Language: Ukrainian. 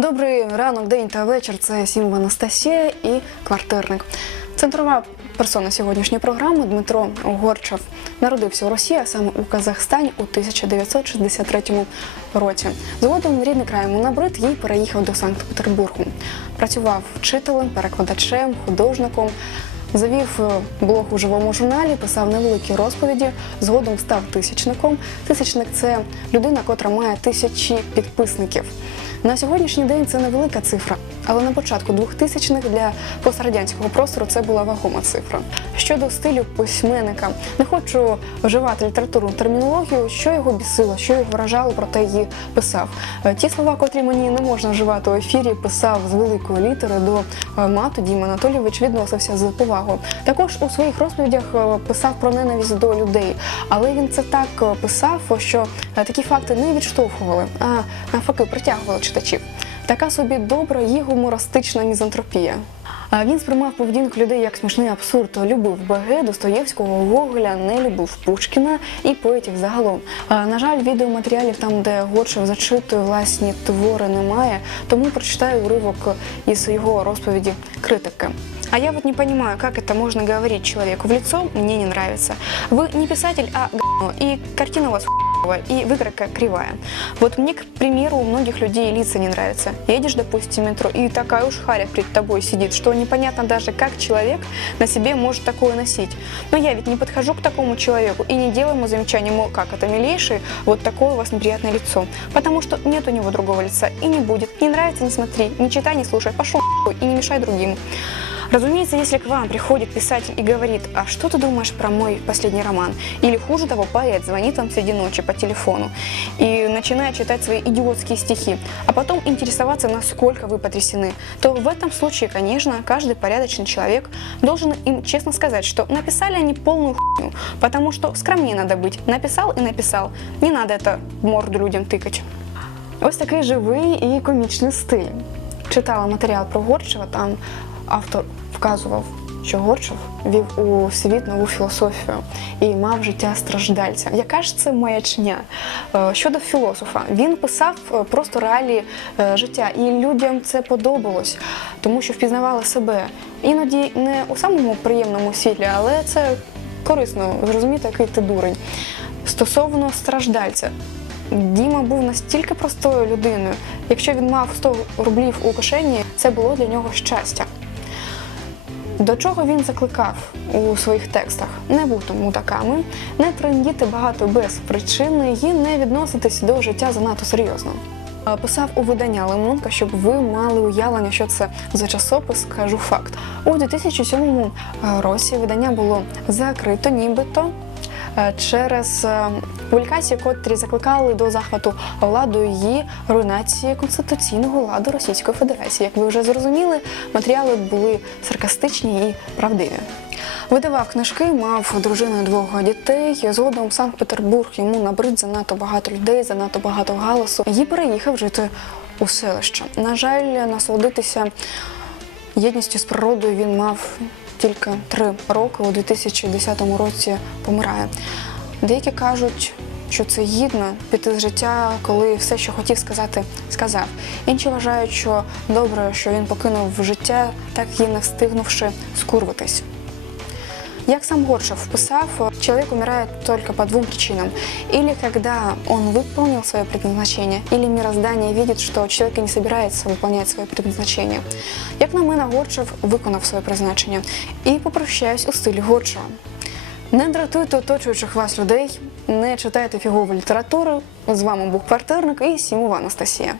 Добрий ранок, день та вечір. Це Сімова Анастасія і квартирник. Центрова персона сьогоднішньої програми Дмитро Горчев народився у Росії, а саме у Казахстані у 1963 році. Згодом рідний край йому набрид і переїхав до Санкт-Петербургу. Працював вчителем, перекладачем, художником. Завів е, блог у живому журналі, писав невеликі розповіді. Згодом став тисячником. Тисячник це людина, котра має тисячі підписників. На сьогоднішній день це невелика цифра, але на початку 2000-х для пострадянського простору це була вагома цифра. Щодо стилю письменника, не хочу вживати літературну термінологію, що його бісило, що його вражало, проте її писав. Е, Ті слова, котрі мені не можна вживати у ефірі, писав з великої літери до е, мату Дім Анатолійович відносився з повагою. Також у своїх розповідях е, писав про ненависть до людей, але він це так писав, що такі факти не відштовхували, а навпаки притягували читачів. Така собі добра і гумористична мізантропія. Він сприймав поведінку людей як смішний абсурд. Любив Баге, Достоєвського, Гоголя, не любив Пушкіна і поетів загалом. На жаль, відеоматеріалів там, де Горшев зачитує власні твори, немає, тому прочитаю уривок із його розповіді критики. А я вот не понимаю, как это можно говорить человеку в лицо, мне не нравится. Вы не писатель, а говно, и картина у вас хуевая, и выкройка кривая. Вот мне, к примеру, у многих людей лица не нравятся. Едешь, допустим, в метро, и такая уж харя перед тобой сидит, что непонятно даже, как человек на себе может такое носить. Но я ведь не подхожу к такому человеку и не делаю ему замечания, мол, как это милейший, вот такое у вас неприятное лицо. Потому что нет у него другого лица и не будет. Не нравится, не смотри, не читай, не слушай, пошел и не мешай другим. Разумеется, если к вам приходит писатель и говорит, а что ты думаешь про мой последний роман? Или хуже того, поэт звонит вам среди ночи по телефону и начинает читать свои идиотские стихи, а потом интересоваться, насколько вы потрясены, то в этом случае, конечно, каждый порядочный человек должен им честно сказать, что написали они полную хуйню, потому что скромнее надо быть. Написал и написал. Не надо это в морду людям тыкать. Ось такий живий і комічний стиль. Читала матеріал про Горчева, там автор вказував, що Горчев вів у світ нову філософію і мав життя страждальця. Яка ж це маячня? Е, Щодо філософа, він писав е, просто реалії е, життя, і людям це подобалось, тому що впізнавали себе. Іноді не у самому приємному світлі, але це корисно зрозуміти, який ти дурень. Стосовно страждальця, Діма був настільки простою людиною. Якщо він мав 100 рублів у кишені, це було для нього щастя. До чого він закликав у своїх текстах? Не бути мудаками, не трендіти багато без причини і не відноситись до життя занадто серйозно. Писав у видання Лимонка, щоб ви мали уявлення, що це за часопис, кажу факт. У 2007 році видання було закрито, нібито через е, публікації, котрі закликали до захвату владою і руйнації конституційного ладу Російської Федерації. Як ви вже зрозуміли, матеріали були саркастичні і правдиві. Видавав книжки, мав дружину двох дітей. Згодом Санкт-Петербург йому набрид занадто багато людей, занадто багато галасу. І переїхав жити у селище. На жаль, насолодитися єдністю з природою він мав тільки три роки. У 2010 році помирає. Деякі кажуть, що це гідно піти з життя, коли все, що хотів сказати, сказав. Інші вважають, що добре, що він покинув життя, так і не встигнувши скурвитись. Як сам Горшев писав, человек умирает только по двум причинам. Или когда он выполнил свое предназначение, или мироздание видит, что человек не собирается выполнять своє предназначение. Як на мене, Горшев виконав своє призначення. І попрощаюсь у стилі Горшева. Не дратуйте оточуючих вас людей, не читайте фігову літературу. З вами був квартирник і Сімова Анастасія.